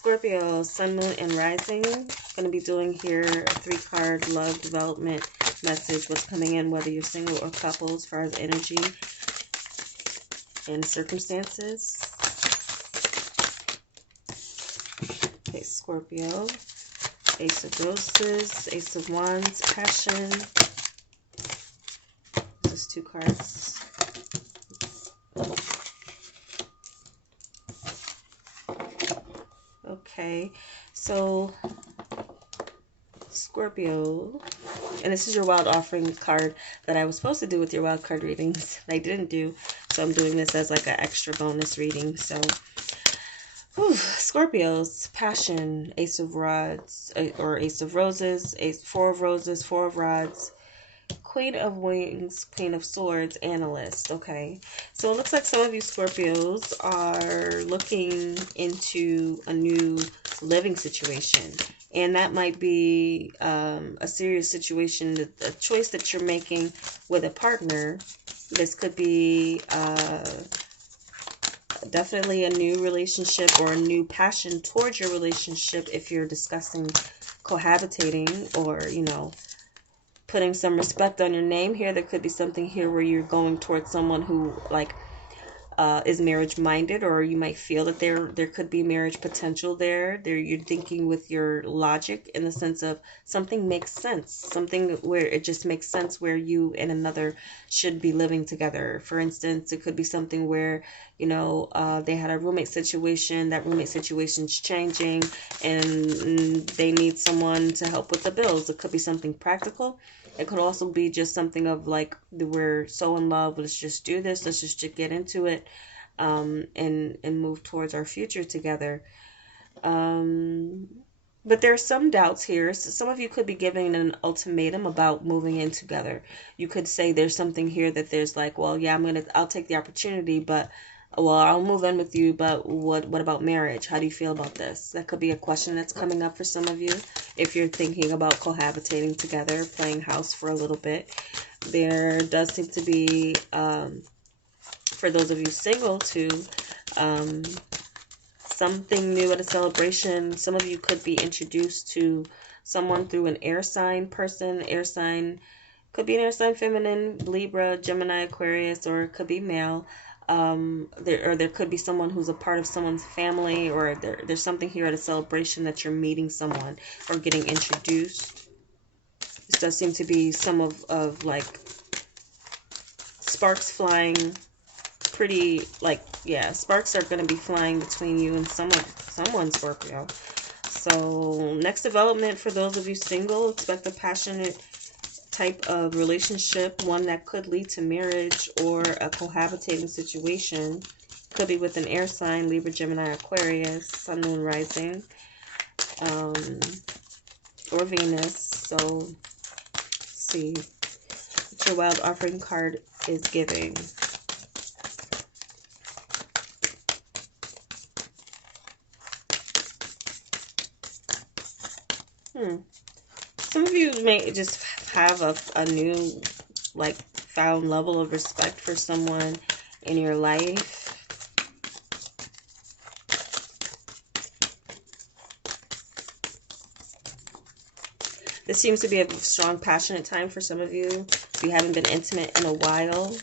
Scorpio, Sun, Moon, and Rising. Going to be doing here a 3-card love development message. What's coming in, whether you're single or couple, as far as energy and circumstances. Okay, Scorpio. Ace of Roses, Ace of Wands, Passion. Just 2 cards. Okay, so Scorpio, and this is your wild offering card that I was supposed to do with your wild card readings. I didn't do, so I'm doing this as like an extra bonus reading. So, Scorpios, Passion, Ace of Rods, or Ace of Roses, 4 of Roses, 4 of Rods, Queen of Wings, Queen of Swords, Analyst. Okay, so it looks like some of you Scorpios are looking into a new living situation, and that might be a serious situation, a choice that you're making with a partner. This could be definitely a new relationship or a new passion towards your relationship if you're discussing cohabitating or, you know, putting some respect on your name here. There could be something here where you're going towards someone who, like, is marriage minded, or you might feel that there could be marriage potential there. You're thinking with your logic in the sense of something makes sense, something where it just makes sense where you and another should be living together. For instance, it could be something where, you know, they had a roommate situation, that roommate situation's changing, and they need someone to help with the bills. It could be something practical. It could also be just something of like, we're so in love, let's just do this, let's just get into it, and move towards our future together. But there are some doubts here. So some of you could be giving an ultimatum about moving in together. You could say there's something here that there's like, well, yeah, I'll take the opportunity, but well, I'll move in with you, but what about marriage? How do you feel about this? That could be a question that's coming up for some of you. If you're thinking about cohabitating together, playing house for a little bit. There does seem to be, for those of you single too, something new at a celebration. Some of you could be introduced to someone through an air sign person. Air sign could be an air sign feminine, Libra, Gemini, Aquarius, or it could be male. There could be someone who's a part of someone's family, or there's something here at a celebration that you're meeting someone or getting introduced. This does seem to be some of like sparks flying, pretty, like, yeah, sparks are going to be flying between you and someone, Scorpio. So next development for those of you single, expect a passionate type of relationship, one that could lead to marriage or a cohabitating situation. Could be with an air sign, Libra, Gemini, Aquarius, Sun, Moon, Rising, or Venus. So let's see what your wild offering card is giving. Some of you may just have a new, like, found level of respect for someone in your life. This seems to be a strong, passionate time for some of you. If you haven't been intimate in a while.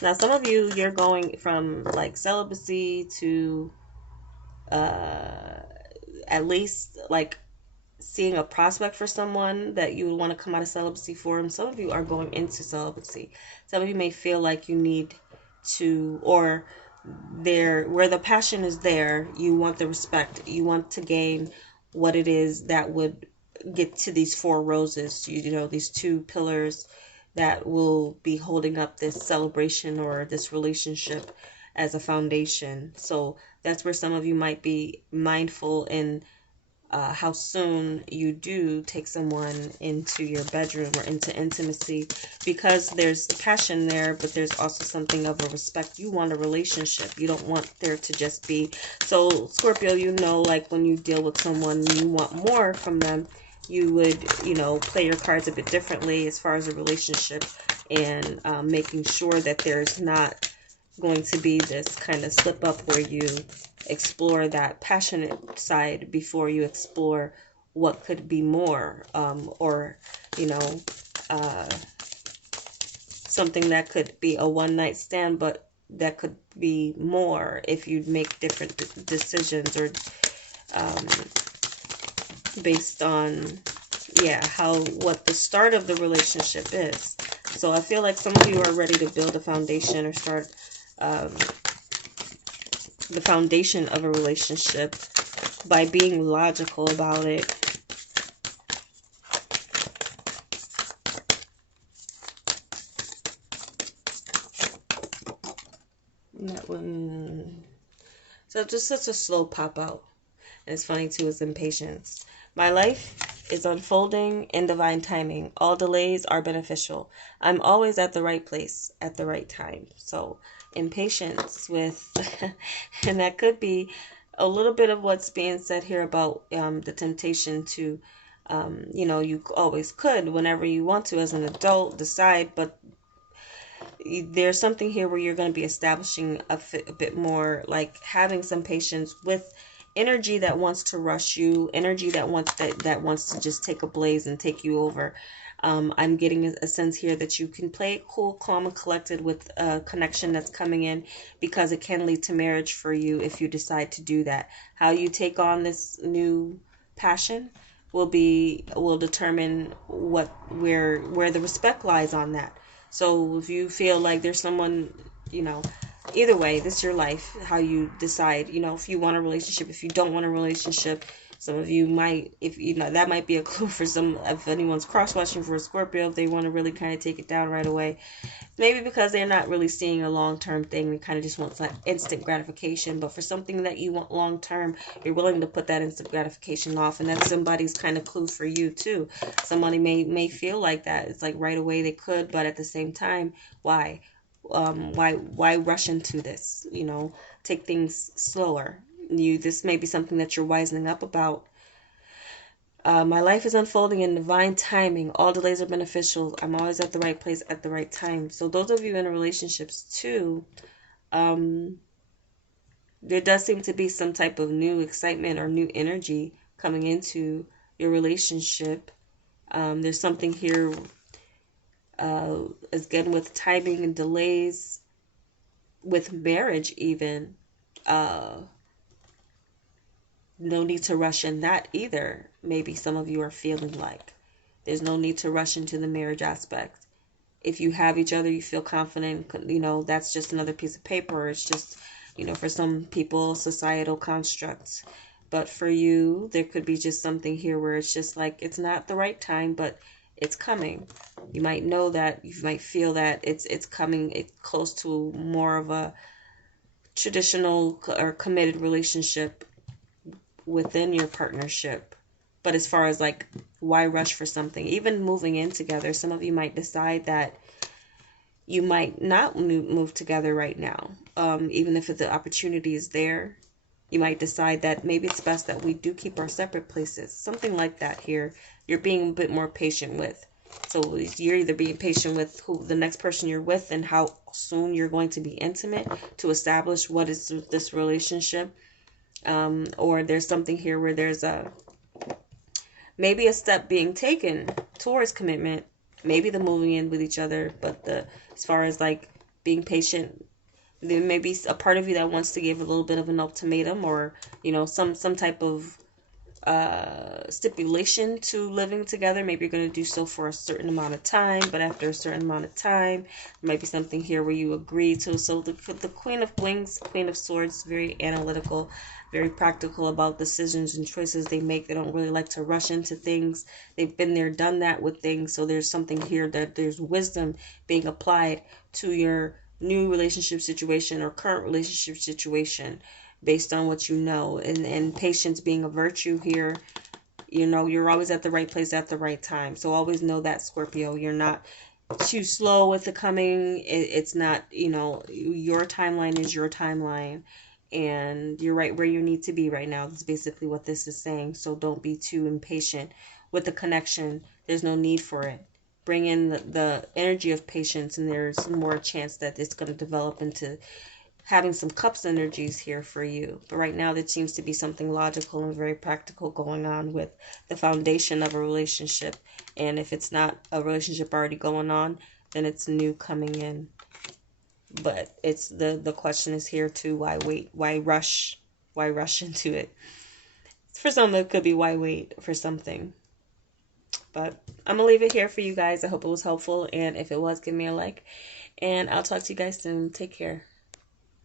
Now, some of you, you're going from, like, celibacy to at least, like, seeing a prospect for someone that you would want to come out of celibacy for. And some of you are going into celibacy. Some of you may feel like you need to, or where the passion is there, you want the respect. You want to gain what it is that would get to these 4 roses, you know, these 2 pillars that will be holding up this celebration or this relationship as a foundation. So that's where some of you might be mindful in how soon you do take someone into your bedroom or into intimacy, because there's passion there, but there's also something of a respect. You want a relationship. You don't want there to just be. So Scorpio, you know, like when you deal with someone, you want more from them. You would, you know, play your cards a bit differently as far as a relationship, and making sure that there's not going to be this kind of slip up where you explore that passionate side before you explore what could be more, or, you know, something that could be a one night stand, but that could be more if you make different decisions, or based on, yeah, what the start of the relationship is. So I feel like some of you are ready to build a foundation, or start the foundation of a relationship by being logical about it. That one. So just such a slow pop out. And it's funny too, is impatience. My life is unfolding in divine timing. All delays are beneficial. I'm always at the right place at the right time. So impatience with, and that could be a little bit of what's being said here about the temptation to, you know, you always could, whenever you want to as an adult, decide, but there's something here where you're going to be establishing a bit more, like having some patience with energy that wants to rush you, energy that wants to just take a blaze and take you over. I'm getting a sense here that you can play it cool, calm, and collected with a connection that's coming in, because it can lead to marriage for you if you decide to do that. How you take on this new passion will determine where the respect lies on that. So if you feel like there's someone, you know, either way, this is your life, how you decide, you know, if you want a relationship, if you don't want a relationship. Some of you might, if you know, that might be a clue for some, if anyone's cross-watching for a Scorpio, if they want to really kind of take it down right away. Maybe because they're not really seeing a long-term thing. They kind of just want like instant gratification. But for something that you want long-term, you're willing to put that instant gratification off. And that's somebody's kind of clue for you too. Somebody may feel like that. It's like right away they could, but at the same time, why? Why rush into this? You know, take things slower. This may be something that you're wisening up about. My life is unfolding in divine timing. All delays are beneficial. I'm always at the right place at the right time. So those of you in relationships too, there does seem to be some type of new excitement or new energy coming into your relationship. There's something here, again, with timing and delays, with marriage even. No need to rush in that either. Maybe some of you are feeling like there's no need to rush into the marriage aspect. If you have each other, you feel confident, you know, that's just another piece of paper. It's just, you know, for some people, societal constructs. But for you, there could be just something here where it's just like, it's not the right time, but it's coming. You might know that, you might feel that it's coming, it's close to more of a traditional or committed relationship within your partnership. But as far as like, why rush for something? Even moving in together, some of you might decide that you might not move together right now. Even if the opportunity is there, you might decide that maybe it's best that we do keep our separate places. Something like that here. You're being a bit more patient with. So you're either being patient with who the next person you're with and how soon you're going to be intimate to establish what is this relationship. Or there's something here where there's maybe a step being taken towards commitment, maybe the moving in with each other, but as far as like being patient, there may be a part of you that wants to give a little bit of an ultimatum, or, you know, some type of stipulation to living together. Maybe you're going to do so for a certain amount of time, but after a certain amount of time, there might be something here where you agree to. So the Queen of Wings, Queen of Swords, very analytical, very practical about decisions and choices they make. They don't really like to rush into things. They've been there, done that with things. So there's something here that there's wisdom being applied to your new relationship situation or current relationship situation based on what you know, and patience being a virtue here. You know, you're always at the right place at the right time. So always know that, Scorpio, you're not too slow with the coming. It's not, you know, your timeline is your timeline, and you're right where you need to be right now. That's basically what this is saying. So don't be too impatient with the connection. There's no need for it. bring in the energy of patience, and there's more chance that it's going to develop into having some cups energies here for you. But right now, there seems to be something logical and very practical going on with the foundation of a relationship. And if it's not a relationship already going on, then it's new coming in. But it's the question is here too: why wait? Why rush? Why rush into it? For some, it could be why wait for something. But I'm gonna leave it here for you guys. I hope it was helpful, and if it was, give me a like. And I'll talk to you guys soon. Take care.